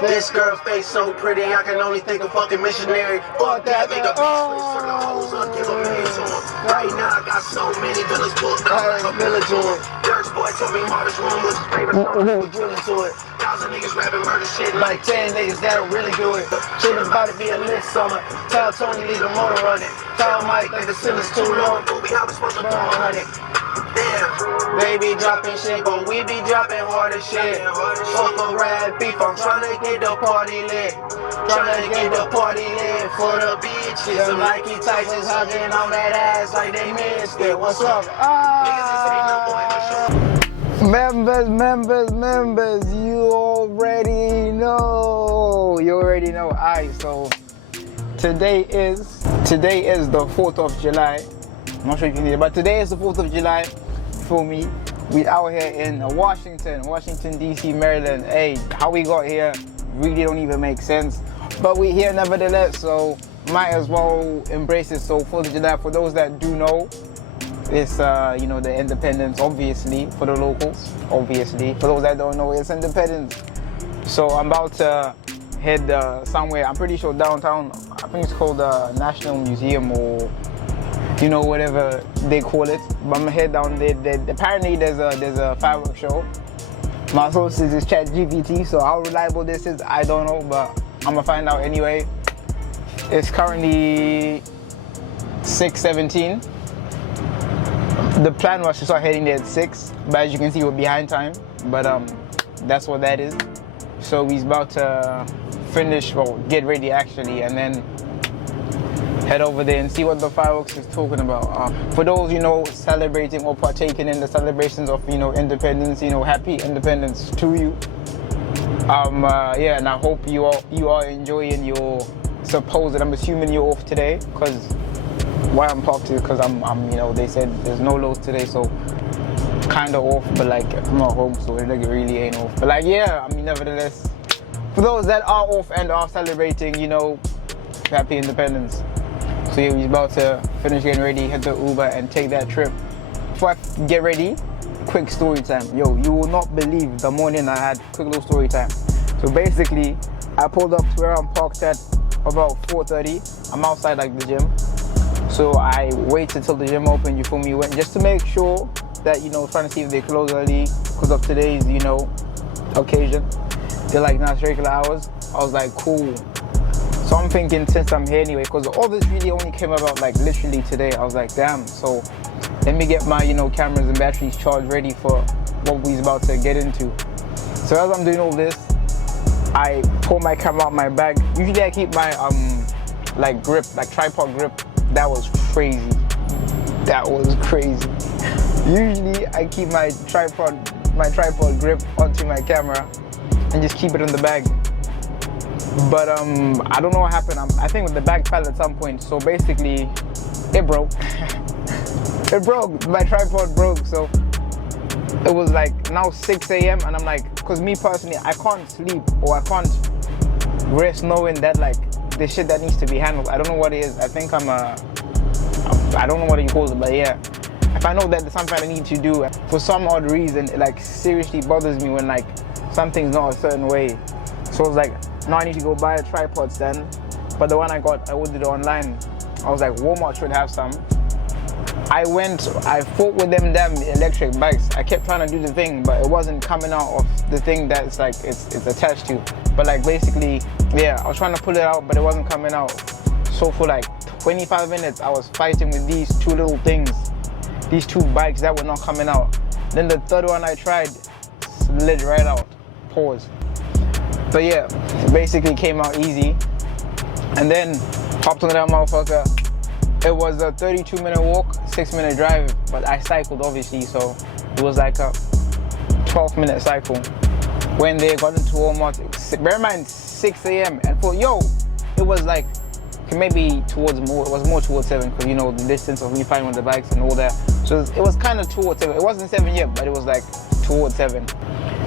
This girl face so pretty, I can only think of fucking missionary. Fuck that, make a bitch for the hoes up, give a million to him. Right now I got so many villas booked, I'm like a military. Dirty boy told me Marvin's room was his favorite song, we drilling to it. 1,000 niggas rapping murder shit, like 10 niggas that'll really do it. Shit about to be a lit summer. Tell Tony leave the motor running. Tell Mike like the ceiling's too low, but we how we supposed to ball on it. Damn. They be dropping shit, but we be dropping harder shit. Fuck a rap beef, I'm tryna get the party lit. Tryna get the party lit for the bitches. And like he Tyson's hugging on that ass like they missed it. What's up? Members, you already know. Alright, so today is the 4th of July. I'm not sure if you can hear it, but today is the 4th of July. For me, we out here in Washington D.C, Maryland. Hey, how we got here really don't even make sense, but we here nevertheless, so might as well embrace it. So 4th of July, for those that do know, it's you know, the independence, obviously, for the locals, obviously. For those that don't know, it's independence. So I'm about to head somewhere, I'm pretty sure downtown. I think it's called the National Museum, or you know, whatever they call it. But I'm gonna head down there. Apparently there's a fireworks show. My source is ChatGPT, so how reliable this is, I don't know, but I'm gonna find out anyway. It's currently 6:17. The plan was to start heading there at 6, but as you can see, we're behind time. But that's what that is. So we're about to finish, well, get ready actually, and then head over there and see what the fireworks is talking about. For those, you know, celebrating or partaking in the celebrations of, you know, independence, you know, happy independence to you. Yeah, and I hope you are enjoying your supposed, I'm assuming you're off today, because why I'm parked is because I'm you know, they said there's no loads today, so kind of off, but like I'm not home, so it like really ain't off. But like, yeah, I mean, nevertheless, for those that are off and are celebrating, you know, happy independence. So yeah, we're about to finish getting ready, head to Uber and take that trip. Before I get ready, quick story time. Yo, you will not believe the morning I had. Quick little story time. So basically, I pulled up to where I'm parked at about 4:30. I'm outside like the gym. So I waited till the gym opened, you feel me, just to make sure that, you know, trying to see if they close early because of today's, you know, occasion. They're like, nah, it's regular hours. I was like, cool. So I'm thinking, since I'm here anyway, because all this video only came about like literally today, I was like, damn, so let me get my, you know, cameras and batteries charged ready for what we're about to get into. So as I'm doing all this, I pull my camera out my bag. Usually I keep my like grip, like tripod grip. That was crazy. Usually I keep my tripod grip onto my camera and just keep it in the bag. But I don't know what happened. I think the bag fell at some point. So basically, it broke. It broke. My tripod broke. So it was like now 6 a.m. and I'm like, because me personally, I can't sleep or I can't rest knowing that like the shit that needs to be handled. I don't know what it is. I think I don't know what you call it, but yeah. If I know that there's something I need to do, for some odd reason, it like seriously bothers me when like something's not a certain way. So I was like, now I need to go buy a tripod stand. But the one I ordered it online. I was like, Walmart should have some. I fought with them damn electric bikes. I kept trying to do the thing, but it wasn't coming out of the thing that's like it's attached to. But like basically, yeah, I was trying to pull it out, but it wasn't coming out. So for like 25 minutes, I was fighting with these two little things, these two bikes that were not coming out. Then the third one I tried, slid right out. Pause. But yeah, it basically came out easy. And then hopped on that motherfucker. It was a 32-minute walk, 6-minute drive, but I cycled obviously, so it was like a 12-minute cycle. When they got into Walmart, bear in mind 6 a.m. and for it was like maybe it was more towards 7, because you know the distance of me finding with the bikes and all that. So it was kind of towards 7. It wasn't 7 yet, but it was like towards 7.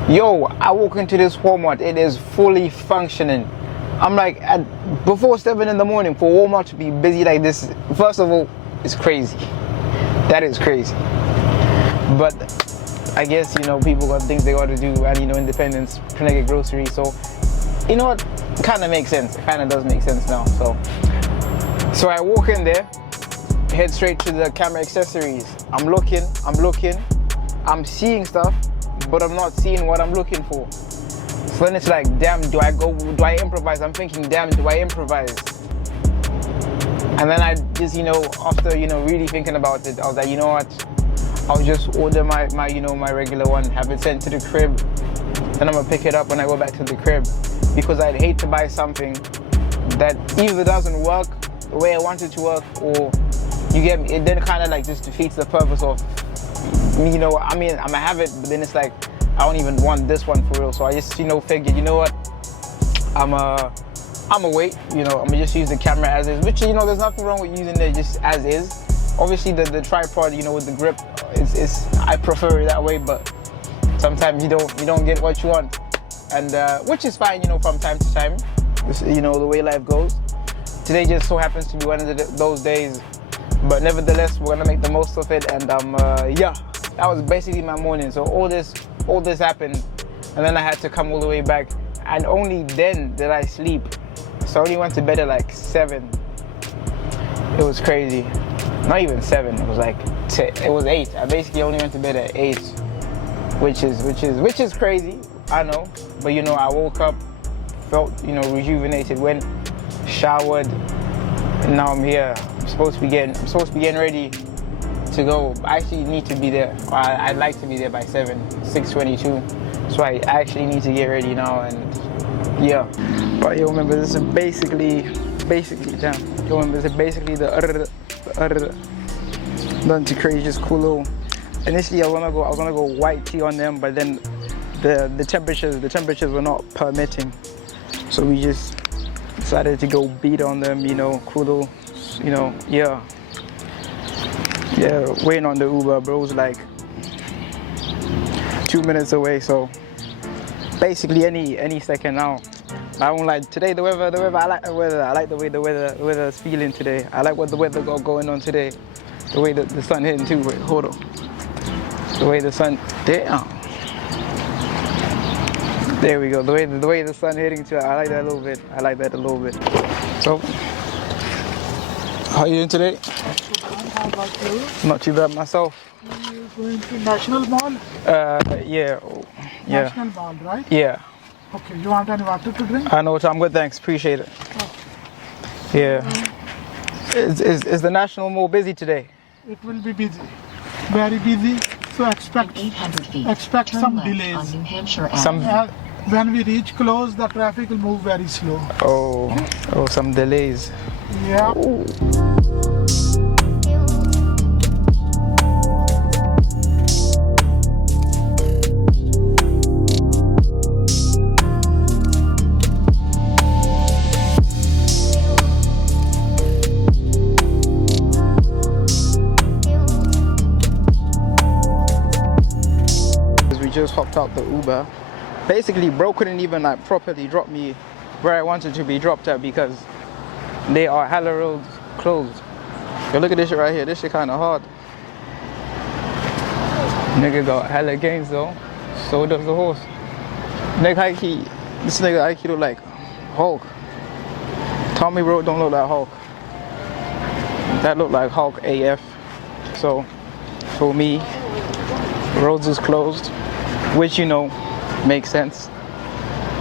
I walk into this Walmart, it is fully functioning. I'm like, before 7 in the morning, for Walmart to be busy like this, first of all, it's crazy. That is crazy. But I guess, you know, people got things they got to do, and, you know, independence, trying to get groceries. So you know what, kind of makes sense. It kind of does make sense now. So I walk in there, head straight to the camera accessories. I'm looking, I'm seeing stuff, but I'm not seeing what I'm looking for. So then it's like, damn, do I improvise? I'm thinking, damn, do I improvise? And then I just, you know, after, you know, really thinking about it, I was like, you know what? I'll just order my you know, my regular one, have it sent to the crib. Then I'm gonna pick it up when I go back to the crib. Because I'd hate to buy something that either doesn't work the way I want it to work, or you get me, it then kind of like just defeats the purpose of me, you know, I mean, I'm gonna have it, but then it's like, I don't even want this one for real. So I just, you know, figured, you know what, I'ma wait, you know, I'm gonna just use the camera as is, which, you know, there's nothing wrong with using it just as is. Obviously the tripod, you know, with the grip, is I prefer it that way, but sometimes you don't get what you want, and which is fine, you know, from time to time. It's, you know, the way life goes. Today just so happens to be one of those days, but nevertheless, we're gonna make the most of it. And yeah, that was basically my morning. So all this happened, and then I had to come all the way back, and only then did I sleep. So I only went to bed at like 7. It was crazy. Not even 7. It was like it was 8. I basically only went to bed at 8, which is crazy. I know, but you know, I woke up, felt, you know, rejuvenated, went, showered, and now I'm here. I'm supposed to be getting ready to go. I actually need to be there. I'd like to be there by 6:22. So I actually need to get ready now, and yeah. But yo, remember, this is basically damn. Yo, remember, this is basically the nothing too crazy, just cool little. Initially, I was gonna go white tee on them, but then the temperatures were not permitting, so we just decided to go beat on them. You know, cool little, you know, yeah. Waiting on the Uber, bro. It was like 2 minutes away, so basically any second now. I don't like today the weather. I like the weather. I like the way the weather's feeling today. I like what the weather got going on today. The way the sun hitting too. Wait, hold on. The way the sun, damn. There we go. The way the sun hitting too. I like that a little bit. So, how are you doing today? How about you? Not too bad myself. You going to National Mall? Yeah. National Mall, right? Yeah. Okay, you want any water to drink? I know, I'm good, thanks, appreciate it. Oh. Yeah. Is the National Mall busy today? It will be busy, very busy. So expect some delays. When we reach close, the traffic will move very slow. Oh, some delays. Yeah. Ooh. Just hopped out the Uber. Basically, bro couldn't even like properly drop me where I wanted to be dropped at because they are hella roads closed. Yo, look at this shit right here. This shit kind of hard. Nigga got hella gains though. So does the horse. This nigga Ike look like Hulk. Tommy Road don't look like Hulk. That look like Hulk AF. So for me, roads is closed, which, you know, makes sense.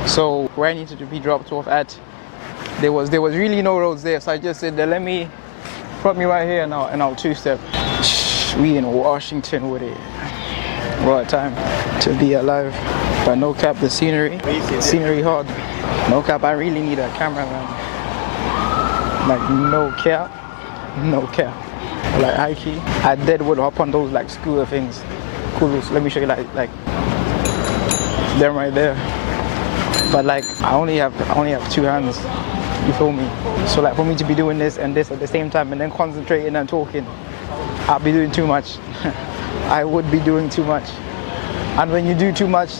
So where I needed to be dropped off at, there was really no roads there. So I just said, let me drop me right here and I'll two-step. We in Washington with it. What a time to be alive. But no cap, the scenery hard. No cap, I really need a cameraman. Like no cap. Like high key, I dead would hop on those like scooter things. Cool, let me show you like them right there. But like I only have 2 hands. You feel me? So like for me to be doing this and this at the same time and then concentrating and talking, I'll be doing too much. I would be doing too much. And when you do too much,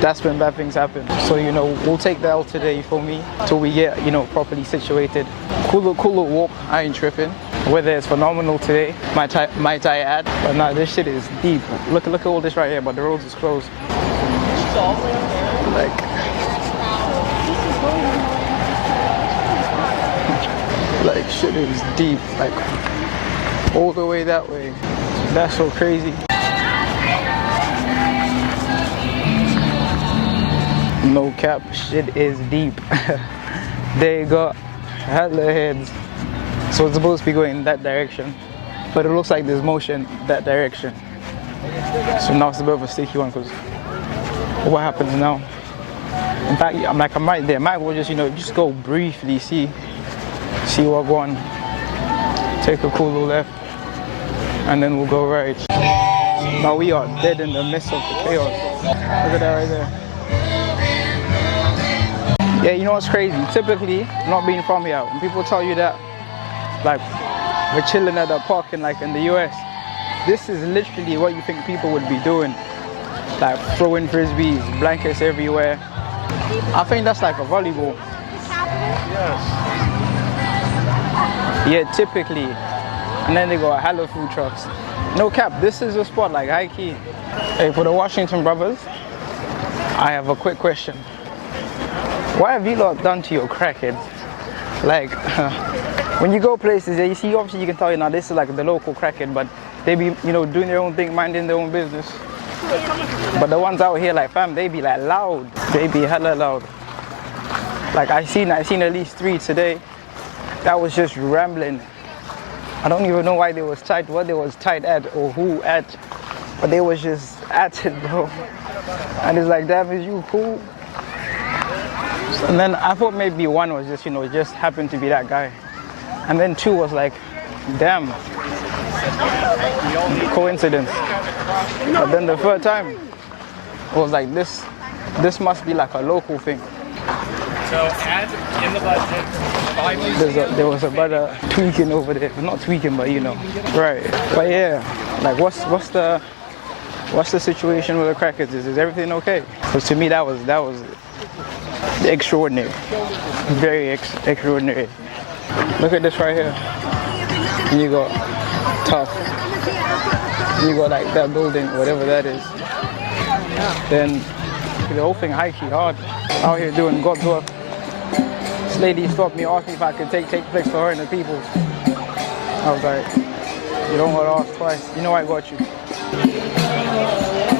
that's when bad things happen. So, you know, we'll take the L today, you feel me? Till we get, you know, properly situated. Cool little walk, I ain't tripping. Weather is phenomenal today, might I add. But nah, this shit is deep. Look at all this right here, but the roads is closed. Like, shit is deep, like all the way that way. That's so crazy. No cap, shit is deep. They got hella heads. So it's supposed to be going in that direction, but it looks like there's motion that direction. So now it's a bit of a sticky one, because what happens now? In fact, I'm right there. Might as well just, just go briefly, see what going. Take a cool little left, and then we'll go right. Now we are dead in the midst of the chaos. Look at that right there. Yeah, you know what's crazy? Typically, not being from here, when people tell you that, like, we're chilling at the park in the US, this is literally what you think people would be doing. Like throwing frisbees, blankets everywhere. I think that's like a volleyball. Yes. Yeah, typically. And then they got hella food trucks. No cap, this is a spot like high key. Hey, for the Washington brothers, I have a quick question. What have you lot done to your crackheads? Like, when you go places, you see, obviously you can tell, this is like the local crackhead, but they be, doing their own thing, minding their own business. But the ones out here, like, fam, they be like loud. They be hella loud. Like, I seen at least 3 today. That was just rambling. I don't even know why they was tight, what they was tight at, or who at. But they was just at it, bro. And it's like, damn, is you cool? And then I thought maybe 1 was just, just happened to be that guy. And then 2 was like, damn, coincidence. But then the 3rd time, it was like, this must be like a local thing. So add in the budget. There was a brother tweaking over there. Not tweaking, but Right. But yeah, like what's the situation with the crackers? Is everything okay? Because to me that was extraordinary. Very extraordinary. Look at this right here. And you got tough. And you got like that building, whatever that is. Then the whole thing high-key hard. Out here doing God's work. This lady stopped me, asked me if I could take flicks for her and the people. I was like, you don't want to ask twice. You know I got you.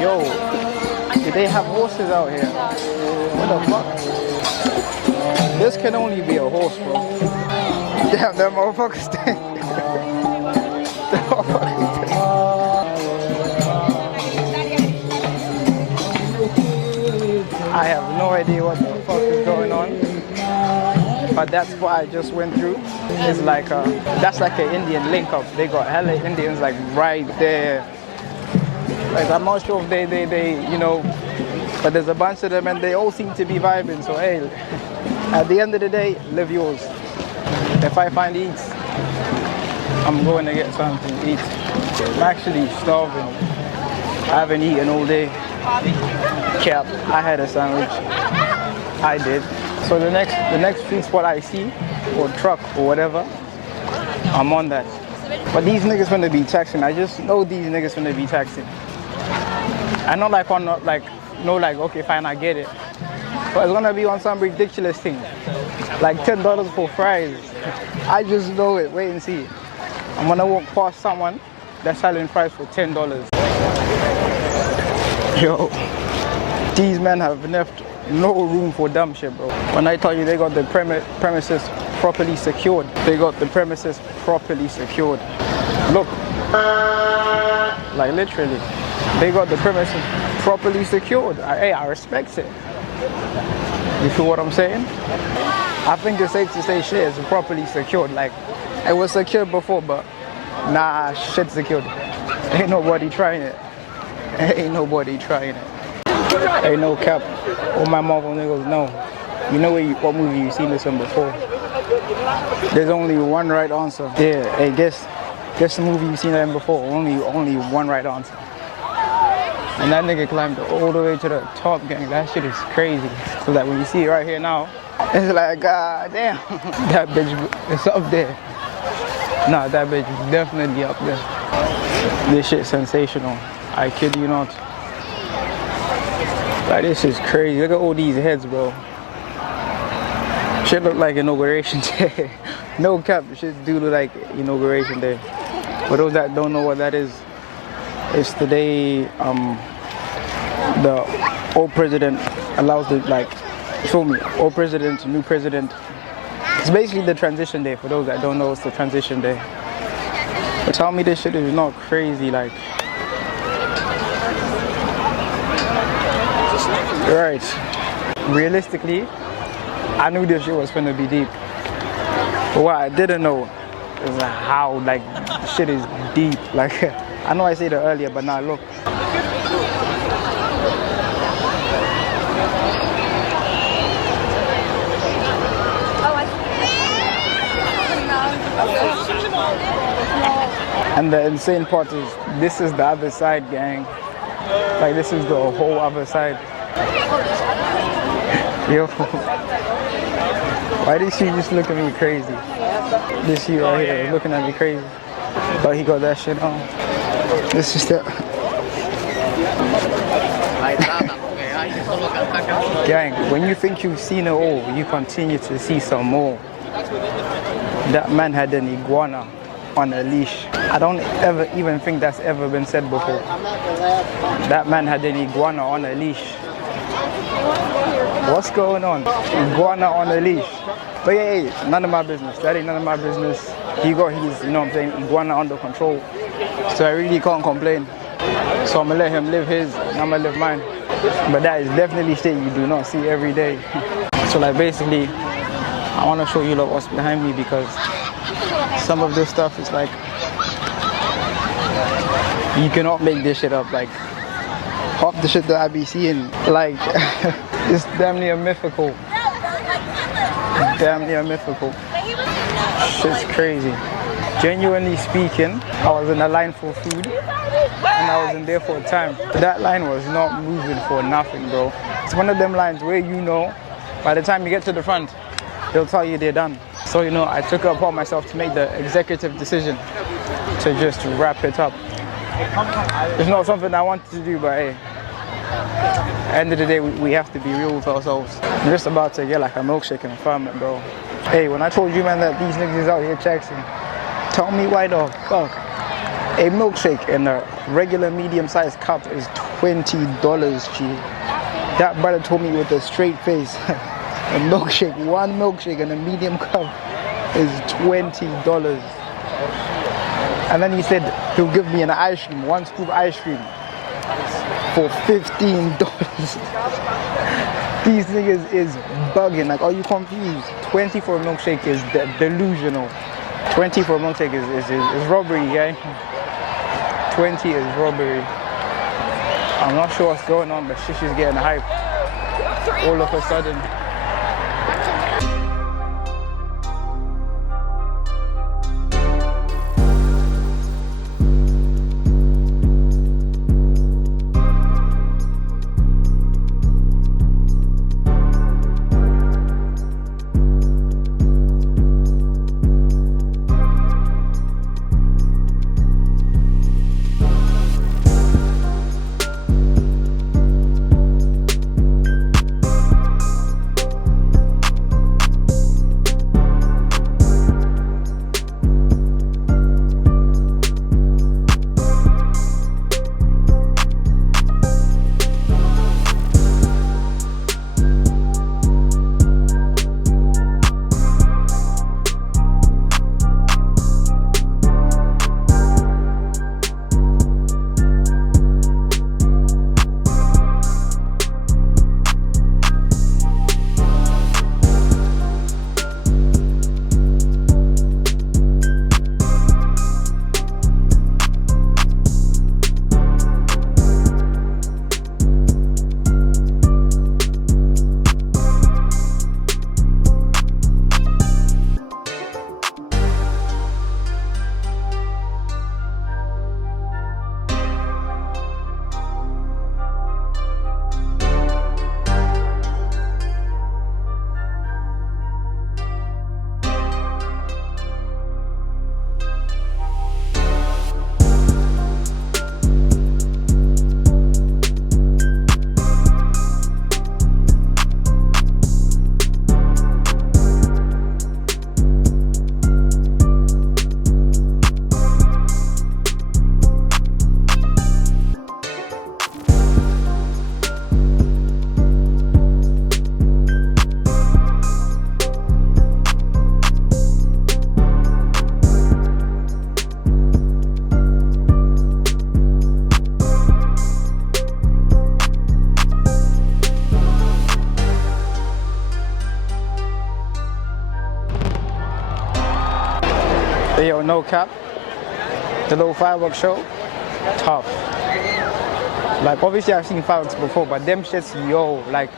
Yo, do they have horses out here? What the fuck? This can only be a horse, bro. Damn, that motherfucker stink. That motherfucker stink. I have no idea what the fuck is going on. But that's what I just went through. It's like that's like an Indian link up. They got hella Indians like right there. Like I'm not sure if they but there's a bunch of them and they all seem to be vibing. So hey, at the end of the day, live yours. If I find eats, I'm going to get something to eat. I'm actually starving. I haven't eaten all day. Cap, I had a sandwich. I did. So the next food spot I see, or truck or whatever, I'm on that. But these niggas gonna be taxing. I just know these niggas gonna be taxing. I know okay fine, I get it. But it's gonna be on some ridiculous thing. Like $10 for fries. I just know it, wait and see. I'm gonna walk past someone that's selling fries for $10. Yo, these men have left no room for dumb shit, bro. When I tell you they got the premises properly secured, they got the premises properly secured. Look, like literally, they got the premises properly secured. I respect it. You feel what I'm saying? I think it's safe to say shit is properly secured. Like, it was secured before, but nah, shit's secured. Ain't nobody trying it. Ain't nobody trying it. Ain't no cap. All my Marvel niggas know. You know what movie you seen this one before? There's only one right answer. Yeah, hey, guess the movie you seen that in before. Only one right answer. And that nigga climbed all the way to the top, gang. That shit is crazy. So that when you see it right here now, it's like, god damn. That bitch is up there. Nah, that bitch is definitely up there. This shit's sensational. I kid you not. Like, this is crazy. Look at all these heads, bro. Shit look like inauguration day. No cap, shit do look like inauguration day. For those that don't know what that is, it's the day the old president allows the old president, new president. It's basically the transition day. For those that don't know, it's the transition day. But tell me this shit is not crazy, like. Right. Realistically, I knew this shit was gonna be deep. But what I didn't know is how, like, shit is deep. Like, I know I said it earlier, but now look. And the insane part is, this is the other side, gang. Like, this is the whole other side. Yo. Why did she just look at me crazy? This she right here is looking at me crazy. But he got that shit on. This is the... Gang, when you think you've seen it all, you continue to see some more. That man had an iguana on a leash. I don't ever even think that's ever been said before. That man had an iguana on a leash. What's going on? Iguana on a leash. But yeah, none of my business. That ain't none of my business. He got his, you know what I'm saying, iguana under control. So I really can't complain. So I'm gonna let him live his, and I'm gonna live mine. But that is definitely shit you do not see every day. So like basically, I wanna show you like what's behind me, because some of this stuff is like, you cannot make this shit up. Like, half the shit that I be seeing, like, it's damn near mythical. Damn near mythical. Shit's crazy. Genuinely speaking, I was in a line for food, and I was in there for a time. That line was not moving for nothing, bro. It's one of them lines where, you know, by the time you get to the front, they'll tell you they're done. So, you know, I took it upon myself to make the executive decision to just wrap it up. It's not something I wanted to do, but hey, at the end of the day, we have to be real with ourselves. I'm just about to get like a milkshake in a ferment, bro. Hey, when I told you, man, that these niggas out here taxing, tell me why the fuck a milkshake in a regular medium-sized cup is $20, G. That brother told me with a straight face, a milkshake, one milkshake in a medium cup is $20. And then he said he'll give me an ice cream, one scoop ice cream for $15. These niggas is bugging. Like, are you confused? 20 for a milkshake is delusional. 20 for a milkshake is robbery, gang. 20 is robbery. I'm not sure what's going on, but shit is getting hyped all of a sudden. Yo, no cap. The little fireworks show, tough. Like obviously I've seen fireworks before, but them shits, yo, like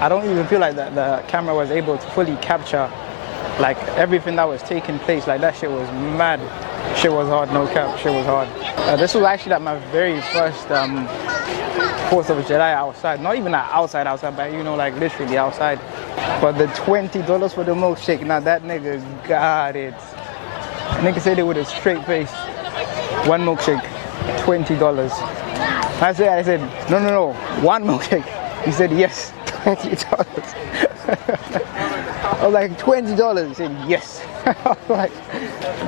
I don't even feel like that the camera was able to fully capture like everything that was taking place. Like that shit was mad. Shit was hard, no cap, shit was hard. This was actually like my very first 4th of July outside. Not even like outside, but you know, like literally outside. But the $20 for the milkshake, now that nigga got it. Nigga said it with a straight face. One milkshake, $20. I said, no, one milkshake. He said, yes, $20. I was like, $20? He said, yes. I was like,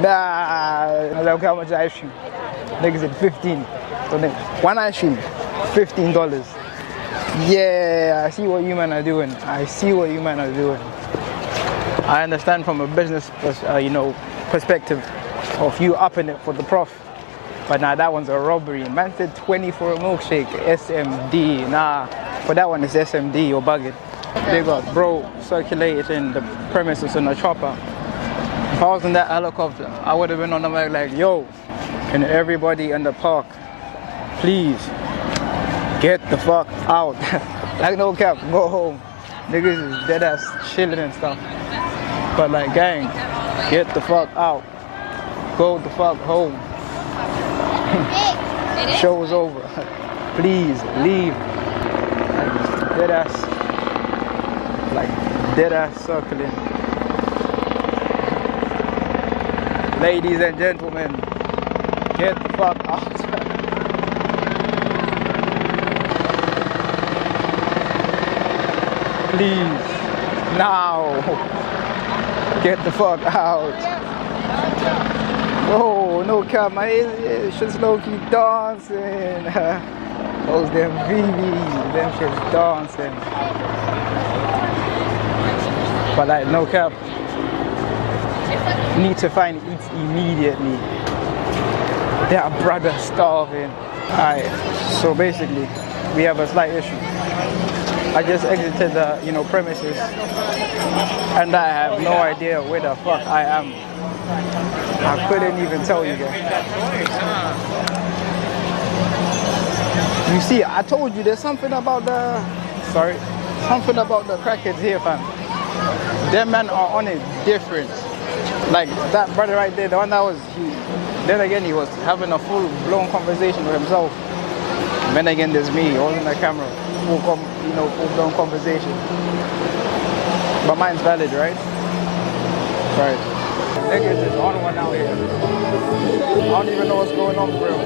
nah. I was like, okay, how much ice cream? Nigga said 15. So then, one ice cream, $15. Yeah, I see what you men are doing. I see what you men are doing. I understand from a business, perspective of you upping it for the prof. But nah, that one's a robbery. Man said 20 for a milkshake, SMD. Nah, for that one it's SMD, you're bugging. They got bro circulating the premises in a chopper. If I was in that helicopter, I would have been on the mic like, yo, can everybody in the park, please, get the fuck out. Like no cap, go home. Niggas is dead ass chilling and stuff. But like gang, get the fuck out. Go the fuck home. Show's over. Please leave. Like dead ass circling. Ladies and gentlemen, get the fuck out. Please, now, get the fuck out. Oh, no cap, my shit's low-key dancing. Those them VVs, them shit's dancing. But like, no cap, need to find eats immediately. Their brother starving. Alright, so basically, we have a slight issue. I just exited the, premises, and I have no idea where the fuck I am. I couldn't even tell you guys. You see, I told you there's something about the crackheads here, fam. Them men are on it different. Like that brother right there, the one that was, then again he was having a full-blown conversation with himself. Then again there's me holding the camera, full-blown conversation. But mine's valid, right? Right. Niggas is on one out here. I don't even know what's going on for real.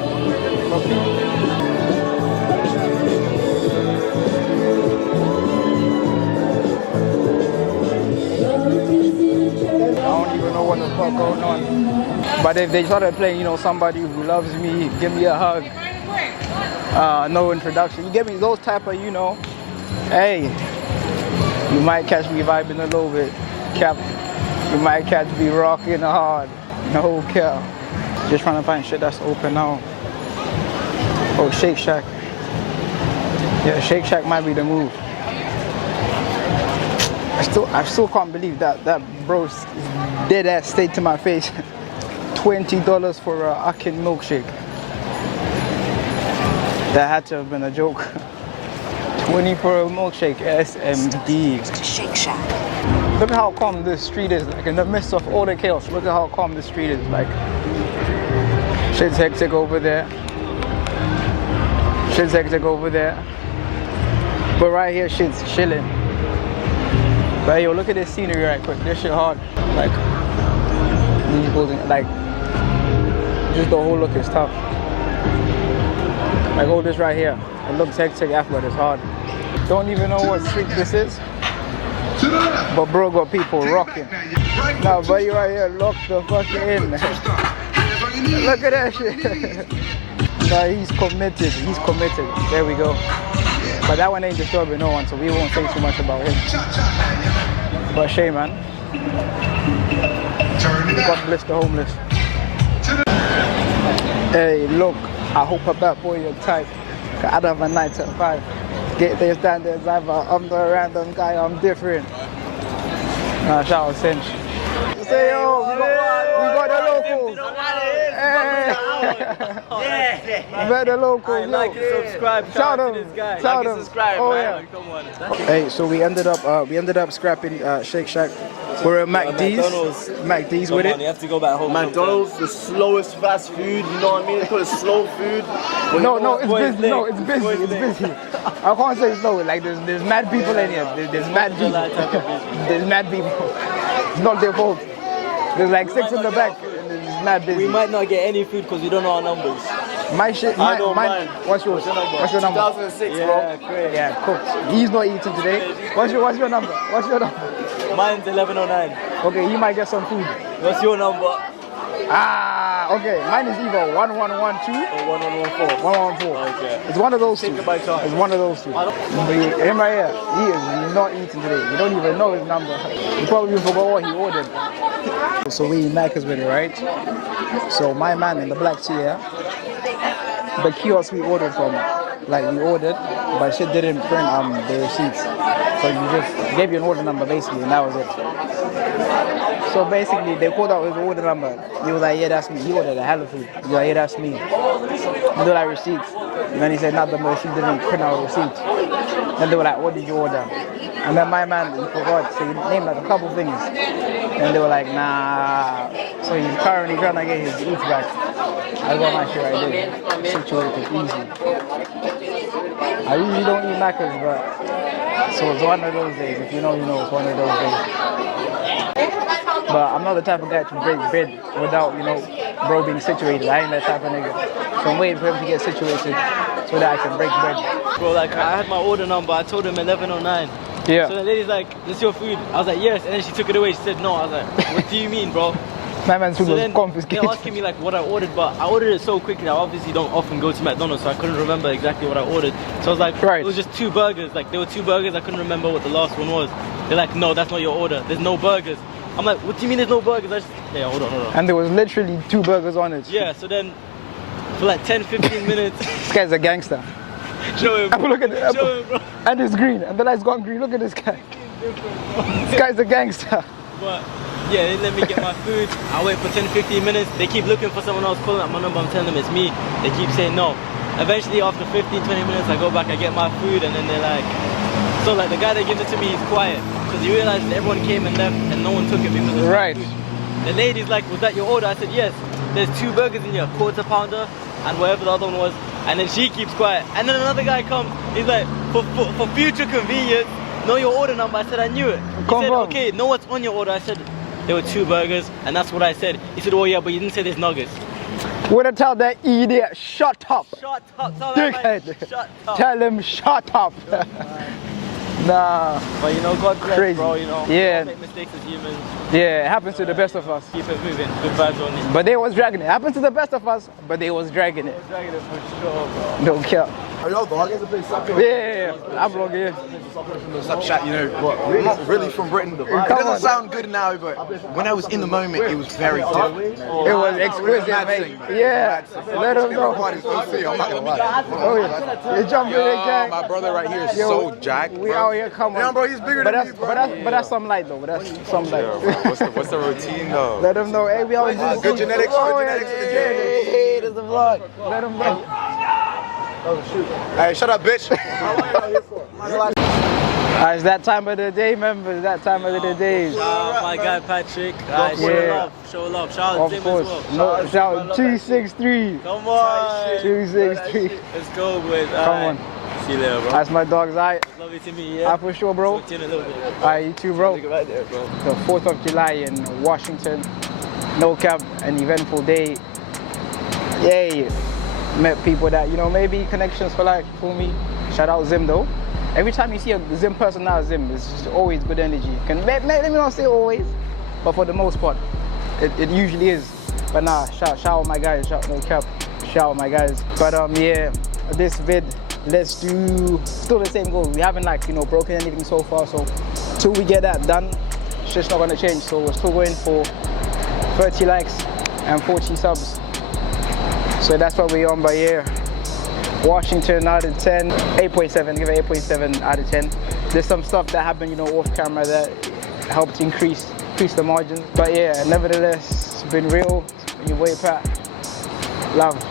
I don't even know what the fuck going on. But if they started playing, somebody who loves me, give me a hug, no introduction, you give me those type of, hey, you might catch me vibing a little bit, cap. You might catch me rocking hard. No cap. Just trying to find shit that's open now. Oh, Shake Shack. Yeah, Shake Shack might be the move. I still can't believe that bro dead ass stayed to my face. $20 for a Akin milkshake. That had to have been a joke. 20 for a milkshake, SMD. Shake Shack. Look at how calm this street is, like in the midst of all the chaos, look at how calm this street is, like shit's hectic over there. Shit's hectic over there. But right here, shit's chilling. But yo, look at this scenery right quick, this shit hard. Like, these buildings, like, just the whole look is tough. Like all this right here, it looks hectic after, but it's hard. Don't even know what street this is. But bro got people rocking. Now buddy right here locked the fuck in. Look at that shit. Nah, he's committed. There we go. But that one ain't disturbing no one, so we won't say too much about him. But Shay, man. God bless the homeless. Hey, look, I hope a bad boy your type. I'd have a 9 to 5. Get there, stand there, driver. I'm the random guy, I'm different. Nah, shout out Cinch. Say yo, we got the local Yeah. Better locals. Like and subscribe. Shout out out to this guy. Shout Like and out. subscribe, Oh, man. yeah. Come on. Hey, so we ended up scrapping Shake Shack. We're at McD's. McD's with You it. have to go back home. McDonald's, the slowest fast food, you know what I mean? They call it slow food. No, it's busy. No, it's busy. It's busy. I can't say slow. Like there's mad people in here. There's mad people. There's mad people. It's not their fault. There's like 6 in the back. And it's mad busy. We might not get any food because we don't know our numbers. My shit. I know mine. What's yours? What's your number? 2006, bro. Great. Yeah, cooked. He's not eating today. What's your number? What's your number? Mine's 1109. Okay, you might get some food. What's your number? Okay. Mine is either 1112 Or 1114. 114. Okay. It's one of those two. Take it by time. It's one of those two. But him right here, he is not eating today. You don't even know his number. You probably forgot what he ordered. So we eat Macca's with it, right? So my man in the black tee here, the kiosk we ordered from, like we ordered, but shit didn't print the receipts. So you just gave you an order number basically, and that was it. So basically, they called out his order number. He was like, yeah, that's me. He ordered a hell of food. He was like, yeah, that's me. They were like, receipts. And then he said, not the receipt didn't print out a receipt. Then they were like, what did you order? And then my man, he forgot. So he named like a couple things. And they were like, nah. So he's currently trying to get his eats back. I got my shit right there. Situated easy. I usually don't eat Macca's, but so it's one of those days. If you know, you know, it's one of those days. But I'm not the type of guy to break bread without, you know, bro being situated. I ain't that type of nigga. So I'm waiting for him to get situated so that I can break bread. Bro, like I had my order number. I told him 1109. Yeah. So the lady's like, "This is your food." I was like, "Yes," and then she took it away. She said, "No." I was like, "What do you mean, bro?" My man's food So was then confiscated. they're asking me like what I ordered, but I ordered it so quickly. I obviously don't often go to McDonald's, so I couldn't remember exactly what I ordered. So I was like, Right. It was just 2 burgers. Like there were 2 burgers. I couldn't remember what the last one was. They're like, "No, that's not your order. There's no burgers." I'm like, "What do you mean there's no burgers?" Yeah, hold on. And there was literally 2 burgers on it. Yeah. So then for like 10-15 minutes. This guy's a gangster. Show him. Bro. Look at it. Show him, bro. And it's green. And the light's gone green. Look at this guy. This guy's a gangster. But yeah, they let me get my food. I wait for 10-15 minutes. They keep looking for someone else, calling up my number. I'm telling them it's me. They keep saying no. Eventually, after 15-20 minutes, I go back, I get my food, and then they're like, so like the guy that gives it to me is quiet because he realized that everyone came and left and no one took it because of Right. my food. The lady's like, "Was that your order?" I said, "Yes." There's 2 burgers in here, quarter pounder and whatever the other one was. And then she keeps quiet. And then another guy comes. He's like, for future convenience, know your order number. I said, I knew it. He said, okay, know what's on your order. I said, there were 2 burgers, and that's what I said. He said, oh yeah, but you didn't say there's nuggets. Would have tell that idiot, shut up. Shut up. Tell him, like, Dickhead. shut up. Tell him, shut up. Nah. But you know, God bless, Crazy. bro, you know. Yeah. We make mistakes as humans. Yeah, it happens to the best of us. Keep it moving. Good vibes only. But they was dragging it. It happens to the best of us, but they was dragging it. Dragging it for sure, bro. No cap. Are y'all vloggers? Yeah. I'm vlogging here. Snapchat, you know, I'm not really from Britain. It doesn't sound good now, but when I was in the moment, it was very different. It was exquisite, mate. Yeah. Let them know. I'm not gonna lie. Oh, yeah. You jump in the gang. My brother right here is Yo, so jacked. We out here, come on. Yeah, bro, he's bigger but than that's, me, bro. but that's some light, though. But that's some light. What's the routine though? Let them know. Hey, we always just Good genetics, Oh, good yeah, genetics. hey, there's the vlog. Let them know. Hey, shut up, bitch. It's that time of the day, members. That time of the day. My guy Patrick. Yeah. Show love. Shout out Of Zim course. as well. No, shout 263. Come on. 263. Let's go, boys. Come on. See you later, bro. That's my dog's eye. Lovely to meet you. Yeah. For sure, bro. Talk to you in a little bit. Alright, you too, bro. Right there, bro. The 4th of July in Washington. No cap, an eventful day. Yay. Met people that, you know, maybe connections for life for me. Shout out Zim though. Every time you see a Zim person now, Zim, it's just always good energy. Let me not say always, but for the most part, it usually is. But nah, shout out my guys, shout out my guys. But yeah, this vid, let's do still the same goal. We haven't like, you know, broken anything so far, so till we get that done, shit's not gonna change. So we're still going for 30 likes and 40 subs. So that's what we're on. But yeah, Washington out of 10, 8.7, give it 8.7 out of 10. There's some stuff that happened, you know, off camera that helped increase the margins. But yeah, nevertheless, it's been real. Your boy Pat. Love.